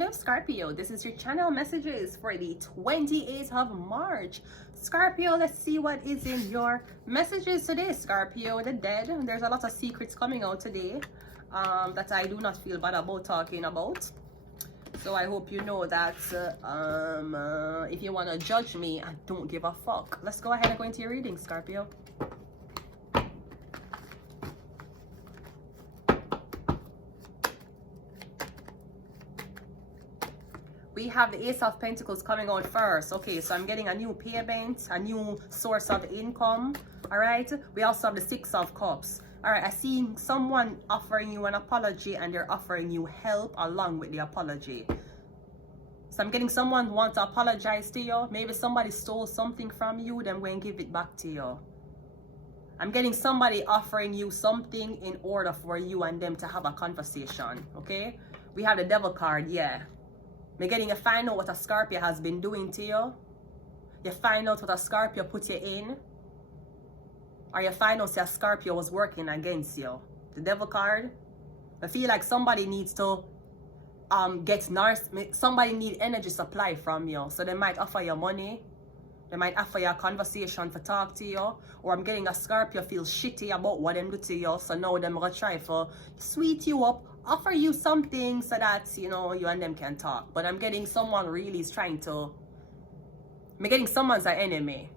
afternoon, Scorpio. This is your channel messages for the 28th of March. Scorpio, let's see what is in your messages today. Scorpio, the dead. There's a lot of secrets coming out today that I do not feel bad about talking about. So I hope you know that if you want to judge me, I don't give a fuck. Let's go ahead and go into your reading, Scorpio. We have the Ace of Pentacles coming out first. Okay, so I'm getting a new payment, a new source of income. All right. We also have the Six of Cups. All right. I see someone offering you an apology and they're offering you help along with the apology. So I'm getting someone who wants to apologize to you. Maybe somebody stole something from you, then we're going to give it back to you. I'm getting somebody offering you something in order for you and them to have a conversation. Okay. We have the Devil card. Yeah. You're getting to find out what a Scorpio has been doing to you. You find out what a Scorpio put you in. Or you find out that a Scorpio was working against you. The Devil card. I feel like somebody needs to somebody need energy supply from you. So they might offer you money. They might offer you a conversation to talk to you. Or I'm getting a Scorpio feel shitty about what them do to you. So now them gonna try to sweet you up. Offer you something so that, you know, you and them can talk. But I'm getting someone really is trying to... I'm getting someone's an enemy.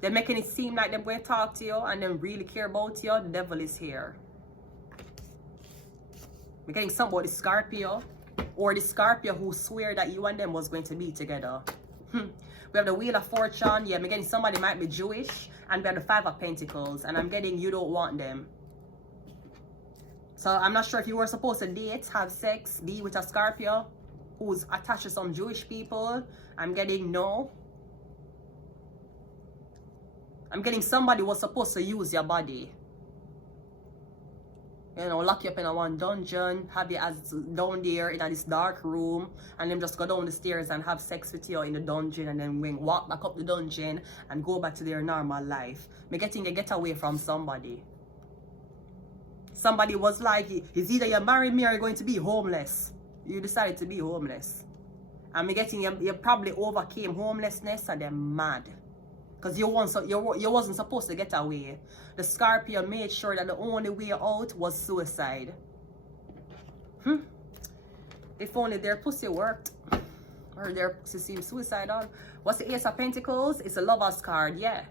They're making it seem like they're going to talk to you and then really care about you. The devil is here. I'm getting somebody Scorpio. Or the Scorpio who swear that you and them was going to be together. We have the Wheel of Fortune. Yeah, I'm getting somebody might be Jewish. And we have the Five of Pentacles. And I'm getting you don't want them. So I'm not sure if you were supposed to date, have sex, be with a Scorpio who's attached to some Jewish people. I'm getting no. I'm getting somebody was supposed to use your body. You know, lock you up in a one dungeon, have you as down there in this dark room, and then just go down the stairs and have sex with you in the dungeon, and then walk back up the dungeon and go back to their normal life. I'm getting a getaway from somebody. Somebody was like, it's either you marry me or you're going to be homeless. You decided to be homeless. And me getting you probably overcame homelessness and they're mad. Because you wasn't supposed to get away. The Scorpio made sure that the only way out was suicide. If only their pussy worked. Or their pussy seemed suicidal. What's the Ace of Pentacles? It's a Lover's card, yeah.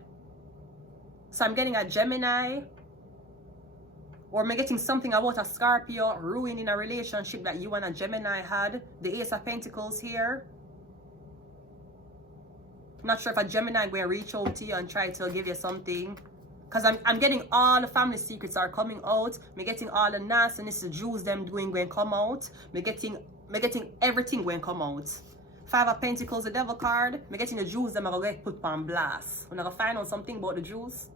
So I'm getting a Gemini. Or am I getting something about a Scorpio ruining a relationship that you and a Gemini had? The Ace of Pentacles here. I'm not sure if a Gemini will reach out to you and try to give you something. Because I'm getting all the family secrets are coming out. I'm getting all the nastiness, the Jews them doing going come out. I'm getting everything going come out. Five of Pentacles, the Devil card. I'm getting the Jews them are going to get put on blast. We're going to find out something about the Jews.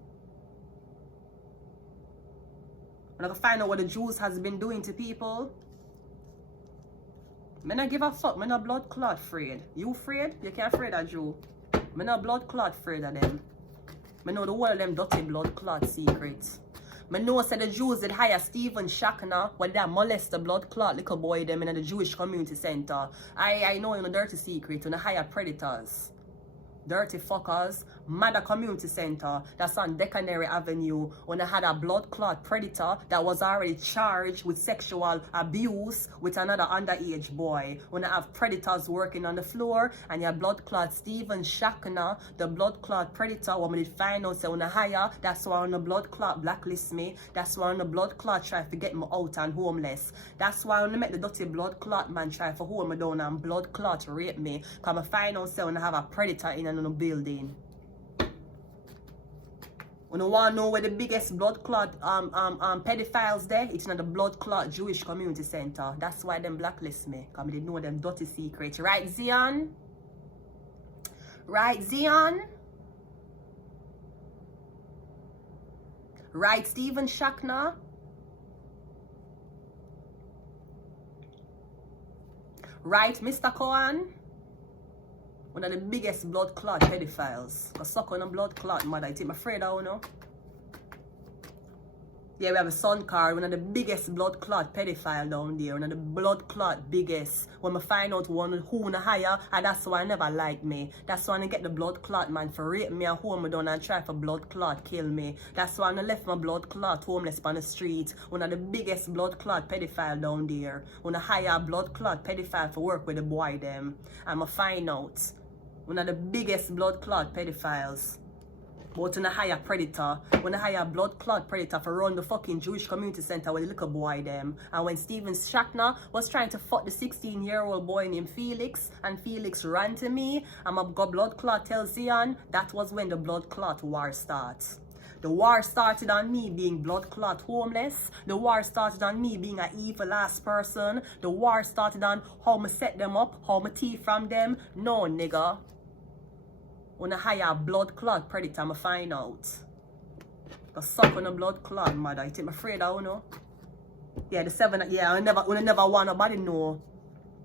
I'm gonna find out what the Jews has been doing to people. Me not give a fuck. Me not blood clot afraid. You afraid? You can't afraid of Jew. Me not blood clot afraid of them. Me know the whole of them dirty blood clot secrets. Me know say the Jews did hire Stephen Shackner when they molest the blood clot little boy them in the Jewish community center. I know you know dirty secret when they hire predators. Dirty fuckers. Mother Community Center that's on Decanary Avenue when I had a blood clot predator that was already charged with sexual abuse with another underage boy. When I have predators working on the floor and your blood clot Stephen Shackner, the blood clot predator, when we find out say when I hire, that's why on the blood clot blacklist me. That's why on the blood clot try to get me out and homeless. That's why when I make the dirty blood clot man try to hold me down and blood clot rape me. Cause I find out say when I have a predator in another building. When you want to know where the biggest blood clot pedophiles there, it's in the blood clot Jewish community center. That's why them blacklist me. Because they know them dirty secrets. Right, Zion? Right, Zion? Right, Stephen Shackner? Right, Mr. Cohen? One of the biggest blood clot pedophiles. Because suck on a blood clot mother. I'm afraid of you know. Yeah, we have a son card, one of the biggest blood clot pedophile down there, one of the blood clot biggest. When I find out one who na higher, and that's why I never like me. That's why I get the blood clot man for rape me and hold me down and try for blood clot kill me. That's why I left my blood clot homeless on the street. One of the biggest blood clot pedophile down there. One of the higher blood clot pedophile for work with the boy them. And I find out one of the biggest blood clot pedophiles. But when a higher predator, when a higher blood clot predator for run the fucking Jewish community center with the little boy them. And when Steven Shatner was trying to fuck the 16-year-old boy named Felix, and Felix ran to me, and my blood clot tells Zion, that was when the blood clot war starts. The war started on me being blood clot homeless. The war started on me being an evil ass person. The war started on how I set them up, how I thief from them. No, nigga. When a higher blood clot predator, I find out. The suck on the blood clot, mother. You think I'm afraid of, you know? Yeah, the 7, yeah, I never want nobody know.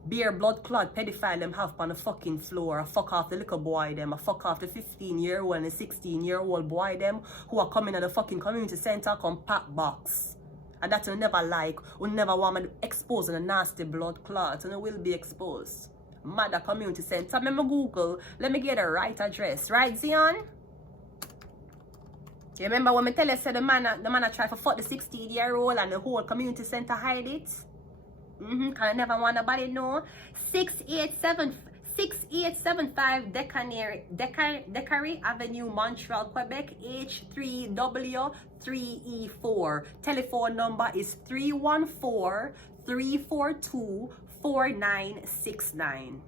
Bare blood clot pedophile them have on the fucking floor. I fuck off the little boy them. I fuck off the 15-year-old and the 16-year-old boy them who are coming at the fucking community center come pack box. And that you never like. You never want me to expose a nasty blood clot, and it will be exposed. Mother community center. Let me Google. Let me get the right address. Right, Zion? You remember when I tell you, say the man try to fuck the 16-year-old and the whole community center hide it? Cause I never want nobody know. 6875 Decary Avenue, Montreal, Quebec, H3W3E4. Telephone number is 314-342-4969.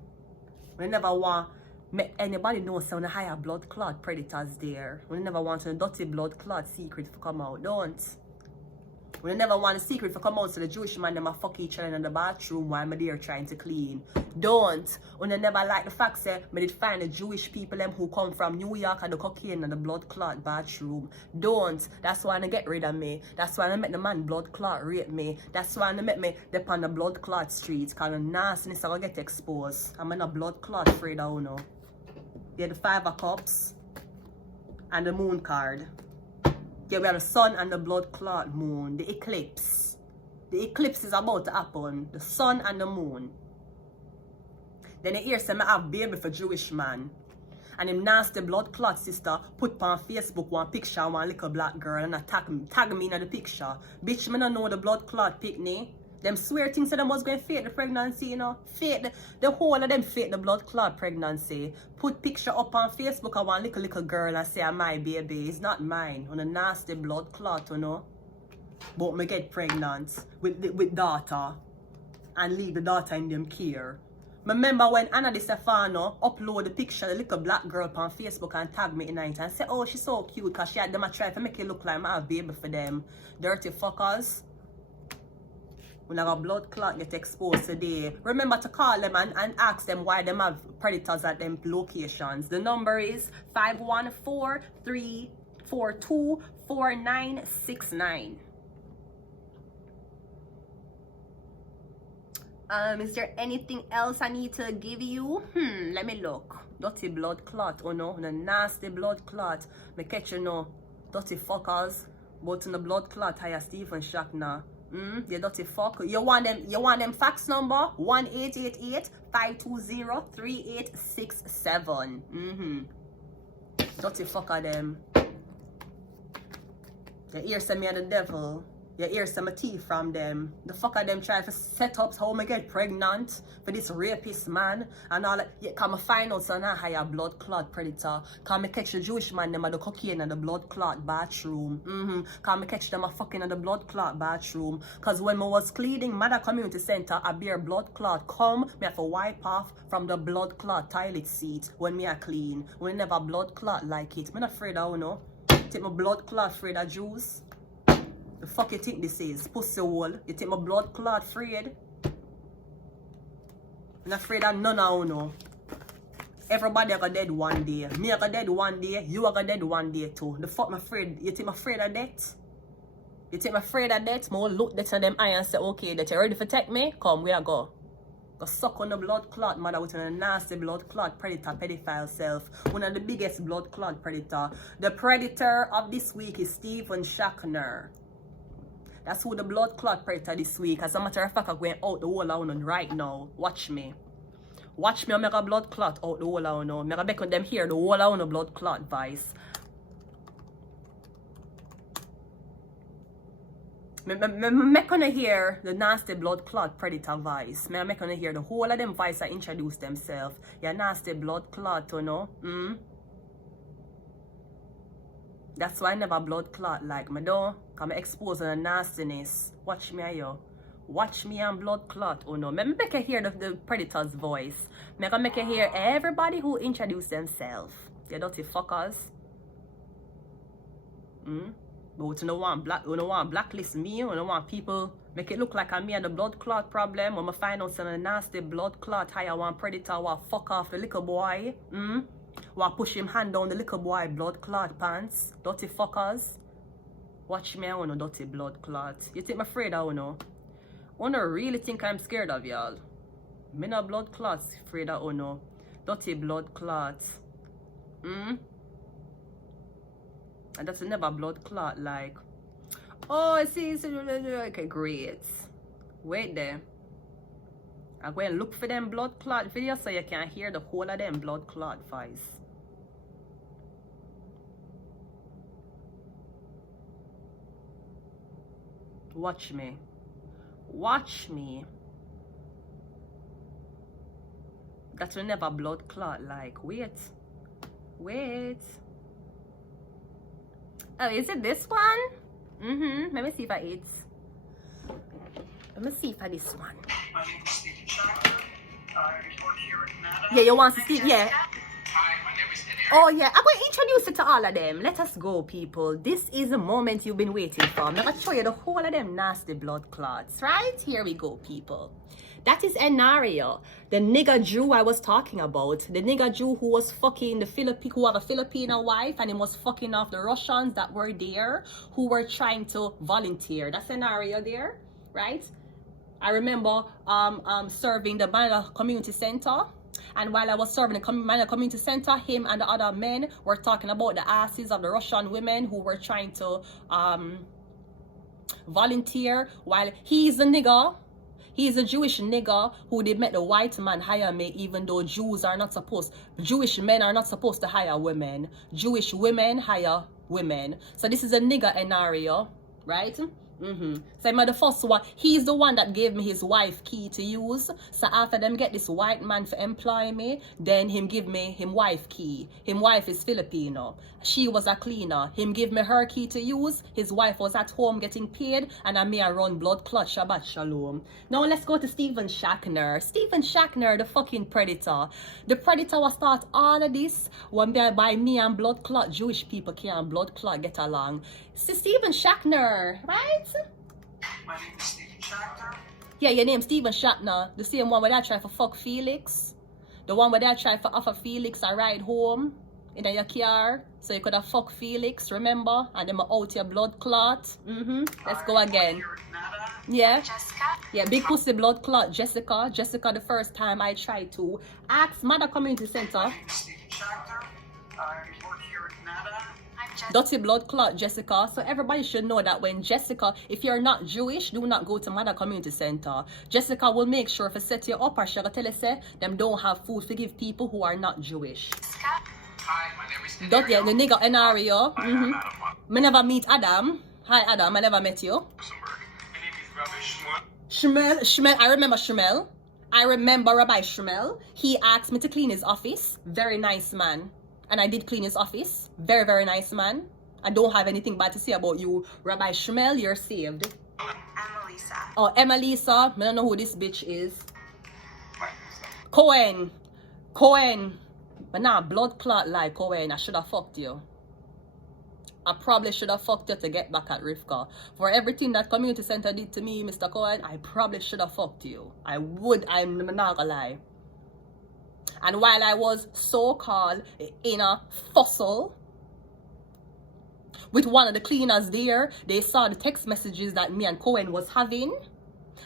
We never want make anybody know some higher blood clot predators there. We never want a dirty blood clot secret to come out. Don't. We never want a secret to come out so the Jewish man them a fuck each other in the bathroom while I'm there trying to clean. Don't. We never like the fact that I did find the Jewish people them who come from New York and the cocaine and the blood clot bathroom. Don't. That's why I get rid of me. That's why I make the man blood clot rape me. That's why I make me dip on the blood clot streets. Cause the nastiness I get exposed. I'm in a blood clot afraid of no. Yeah, the 5 of Cups and the moon card. Yeah, we have the sun and the blood clot moon. The eclipse. The eclipse is about to happen. The sun and the moon. Then the hear say I have baby for Jewish man. And him nasty blood clot sister put on Facebook one picture of one little black girl and tag me in the picture. Bitch, me no know the blood clot picnic. Them swear things that them was going to fake the pregnancy, you know. Fake the whole of them fake the blood clot pregnancy. Put picture up on Facebook of one little girl and say, my baby. It's not mine. On a nasty blood clot, you know. But me get pregnant with daughter. And leave the daughter in them care. Remember when Anna Di Stefano upload the picture of the little black girl on Facebook and tag me in it and say, oh, she's so cute because she had them a try to make it look like I have baby for them. Dirty fuckers. When I got blood clot get exposed today, remember to call them and ask them why them have predators at them locations. The number is 514-342-4969. Is there anything else I need to give you? Let me look. Dirty blood clot, oh no, the nasty blood clot. Me catch you know, dirty fuckers. But in the blood clot, higher Stephen Shatner. You dirty fuck. You want them fax number? 1-888-520-3867. Dirty fucker them. Your ears send me at the devil. Your ears some teeth from them. The fucker them try to set up how I get pregnant for this rapist man and all that. Yeah, come find out so now higher blood clot predator. Come catch the Jewish man them at the cocaine and the blood clot bathroom. Come catch them a fucking at the blood clot bathroom. Cause when I was cleaning Mother Community Center, a bare blood clot come, me have to wipe off from the blood clot toilet seat when me a clean. When never blood clot like it. I'm not afraid of no. Take my blood clot afraid of Jews. The fuck you think this is? Pussy hole. You think my blood clot afraid? I'm afraid of none of you know. Everybody are dead one day. Me are dead one day. You are dead one day too. The fuck I'm afraid? You think I'm afraid of death? You think I'm afraid of death? I will look that on them eye and say, okay, that you ready to take me? Come, we are go. Go suck on the blood clot mother with a nasty blood clot predator pedophile self. One of the biggest blood clot predator. The predator of this week is Steven Shatner. That's who the blood clot predator this week. As a matter of fact, I'm going out the whole of them right now. Watch me. Watch me, I make a blood clot out the whole of them. I'm going to make them hear the whole of them blood clot voice. I'm going to hear the nasty blood clot predator voice. I'm going to hear the whole of them voice that introduce themselves. Yeah, nasty blood clot, you know. That's why I never blood clot like me though. Cause I expose the nastiness. Watch me yo. Watch me and blood clot. Oh no. Make you hear the predator's voice. Make you hear everybody who introduce themselves. You dirty fuckers. But you don't want blacklist me. You don't want people make it look like I'm me and the blood clot problem. When I find out some nasty blood clot, how I want predator will fuck off the little boy. Or push him hand down the little boy blood clot pants. Dirty fuckers. Watch me, I want no dirty blood clot. You think I'm afraid of no? I don't really think I'm scared of y'all. Me no blood clots afraid of no. Dirty blood clot. And that's never blood clot like. Oh, I see. Okay, great. Wait there. I'm going to look for them blood clot videos so you can hear the whole of them blood clot voice. Watch me. Watch me. That will never blood clot like. Wait. Wait. Oh, is it this one? Let me see if I eat. Let me see if I this one. My name is Stephen Shackler. I work here at Natal. Yeah, you want to see? Yeah. Hi, my name is Jericho. Oh yeah, I'm going to introduce it to all of them. Let us go, people. This is the moment you've been waiting for. I'm going to show you the whole of them nasty blood clots. Right? Here we go, people. That is Enario, the nigger Jew I was talking about. The nigger Jew who was fucking the who have a Filipino wife, and he was fucking off the Russians that were there, who were trying to volunteer. That's Enario there, right? I remember serving the Manila Community Center. And while I was serving the Manila Community Center, him and the other men were talking about the asses of the Russian women who were trying to volunteer, while he's a nigger. He's a Jewish nigger who they met the white man hire me, even though Jewish men are not supposed to hire women. Jewish women hire women. So this is a nigger scenario, right? So I'm the first one. He's the one that gave me his wife key to use. So after them get this white man to employ me, then him give me him wife key. Him wife is Filipino. She was a cleaner. Him give me her key to use. His wife was at home getting paid, and I may run blood clot. Shabbat shalom. Now let's go to Stephen Shackner. Stephen Shackner, the fucking predator. The predator was start all of this when by me and blood clot Jewish people can't blood clot get along. See Stephen Shackner, right? My name is Stephen Shackler. Yeah, your name's Stephen Shatner. The same one where they try for fuck Felix. The one where they try for offer Felix a ride home in your car. So you could have fuck Felix, remember? And then out your blood clot. Let's go again. Yeah. Jessica? Yeah, big pussy blood clot. Jessica. Jessica, the first time I tried to ask Mother Community Center. My name is Stephen Shackler. I work here at Natal. I'm Jessica. Dirty blood clot, Jessica. So everybody should know that when Jessica, if you're not Jewish, do not go to Mother Community Center. Jessica will make sure to set you up, or she'll tell you say them don't have food to give people who are not Jewish. Jessica? Hi, my name is Don't yeah, the nigga Enario. I'm Adam. Me never meet Adam. Hi Adam, I never met you. Luxembourg. My name is Rabbi Shmuel. Shmuel, I remember Shmuel. I remember Rabbi Shmuel. He asked me to clean his office. Very nice man. And I did clean his office. Very, very nice man. I don't have anything bad to say about you. Rabbi Shmuel, you're saved. Annalisa. Oh, Emmalisa. I don't know who this bitch is. Hi. Cohen. Cohen. But nah, blood clot like Cohen. I should have fucked you. I probably should have fucked you to get back at Rivka. For everything that community center did to me, Mr. Cohen, I probably should have fucked you. I would. I'm not gonna lie. And while I was so-called in a fussle with one of the cleaners there, they saw the text messages that me and Cohen was having.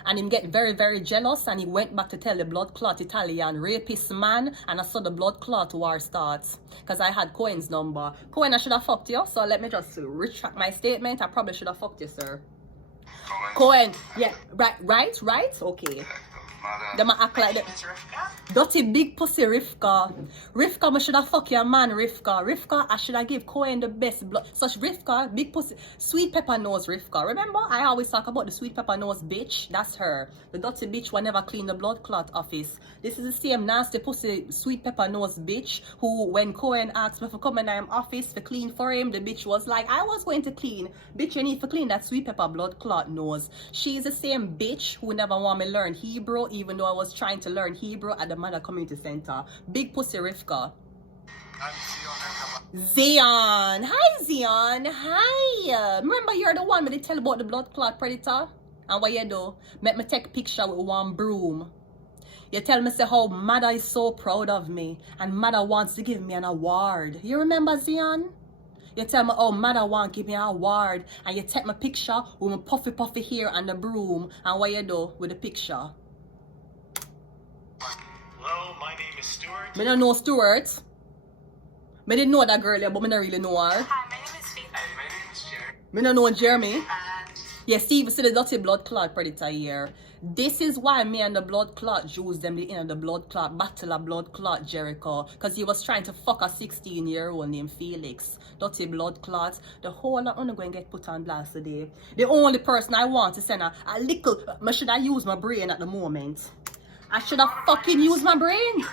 And him get very, very jealous, and he went back to tell the blood clot Italian rapist man, and I saw the blood clot war start. Because I had Cohen's number. Cohen, I should have fucked you, so let me just retract my statement. I probably should have fucked you, sir. Cohen. Yeah, right? Okay. Them a act like that. Dirty big pussy Rivka. Rivka, I should have fuck your man, Rivka. Rivka, I should have give Cohen the best blood. Such Rivka, big pussy, sweet pepper nose Rivka. Remember, I always talk about the sweet pepper nose bitch. That's her. The dirty bitch will never clean the blood clot office. This is the same nasty pussy, sweet pepper nose bitch who, when Cohen asked me for come in my office to clean for him, the bitch was like, I was going to clean. Bitch, you need to clean that sweet pepper blood clot nose. She's the same bitch who never want me learn Hebrew, even though I was trying to learn Hebrew at the Mother Community Center. Big pussy Rivka. Zion. Hi, Zion. Hi. Remember, you're the one me tell about the blood clot predator? And what you do? Make me take a picture with one broom. You tell me say how Mother is so proud of me and Mother wants to give me an award. You remember, Zion? You tell me, oh, Mother want to give me an award, and you take my picture with my puffy hair and the broom, and what you do with the picture? Hello, my name is Stuart. I don't know Stuart. I didn't know that girl yet, but I don't really know her. Hi, my name is Faith. Hey, my name is Jerry. I don't know Jeremy. And Yeah, Steve, see the dirty blood clot predator here. This is why me and the blood clot Jews them in the blood clot battle of blood clot Jericho, because he was trying to fuck a 16-year-old named Felix. Dirty blood clot. The whole lot I'm going to get put on blast today. The only person I want to send a little, should I use my brain at the moment? I should have fucking used my brain.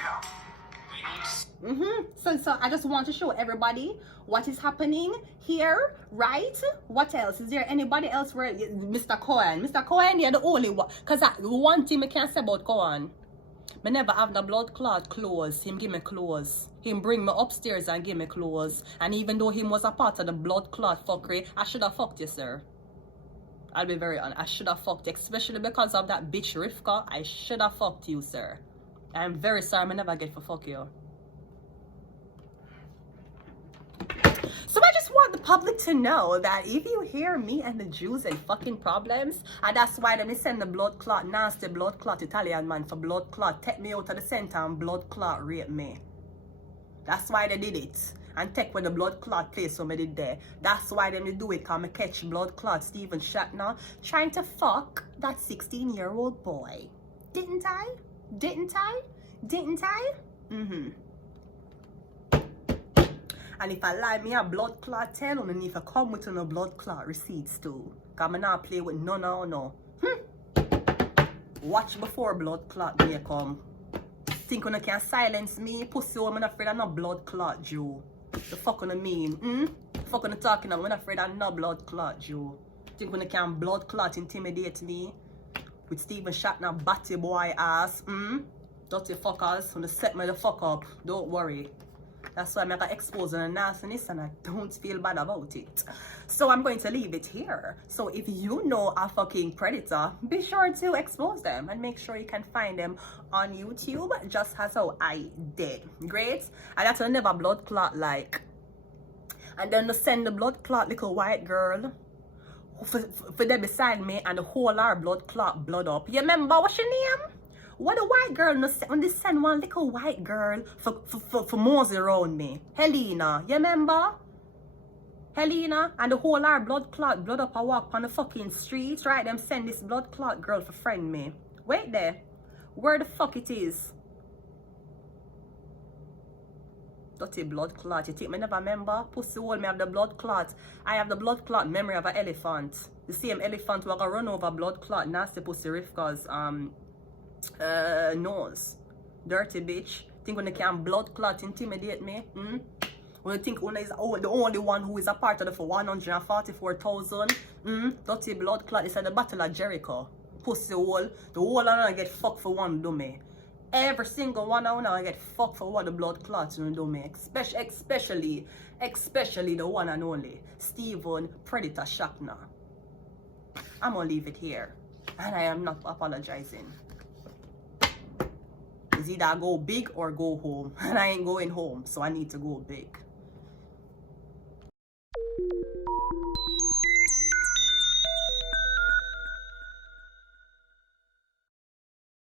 So I just want to show everybody what is happening here, right? What else? Is there anybody else where Mr. Cohen? Mr. Cohen, you're the only one. Because one thing I can't say about Cohen, I never have the blood clot clothes. Him give me clothes. Him bring me upstairs and give me clothes. And even though him was a part of the blood clot fuckery, I should have fucked you, sir. I'll be very honest. I should have fucked you, especially because of that bitch Rivka. I should have fucked you, sir. I'm very sorry I never get for fuck you. So I just want the public to know that if you hear me and the Jews and fucking problems, and that's why they send the blood clot, nasty blood clot Italian man for blood clot, take me out of the center and blood clot rape me. That's why they did it. And take when the blood clot place so me did there. That's why they do it, cause me catch blood clot Stephen Shatner trying to fuck that 16-year-old boy. Didn't I? Didn't I? Didn't I? And if I lie, me a blood clot tell and if I come with no blood clot receipts too. Cause I not play with no. Watch before blood clot may come. Think when I can silence me, pussy, I'm not afraid of no blood clot Jew. The fuck on I mean? Fuck on I talking, I'm not afraid of no blood clot Jew. Think when I can blood clot intimidate me with Stephen Shatner batty boy ass, dirty fuckers, when they set me the fuck up, don't worry. That's why I'm going to expose the nastiness and I don't feel bad about it. So I'm going to leave it here. So if you know a fucking predator, be sure to expose them and make sure you can find them on YouTube, just as how I did. Great? And that's never blood clot like. And then to send the blood clot little white girl for them beside me and the whole our blood clot blood up. You remember what's your name? What a white girl, when they send one little white girl for mosey around me. Helena, you remember? Helena, and the whole our blood clot, blood up, I walk on the fucking streets, right? Them send this blood clot girl for friend me. Wait there. Where the fuck it is? Dirty blood clot. You think me never remember? Pussy hole me have the blood clot. I have the blood clot memory of an elephant. The same elephant who gonna run over blood clot, nasty pussy Rivka's nose. Dirty bitch. Think when they can blood clot intimidate me? When you think one is the only one who is a part of the for 144,000? Dirty blood clot. It's at the battle of Jericho. Pussy hole. The whole of them get fucked for one do me. Every single one of them get fucked for what the blood clots do me. Especially the one and only Stephen Predator Shatner. I'm gonna leave it here. And I am not apologizing. It's either I go big or go home. And I ain't going home, so I need to go big.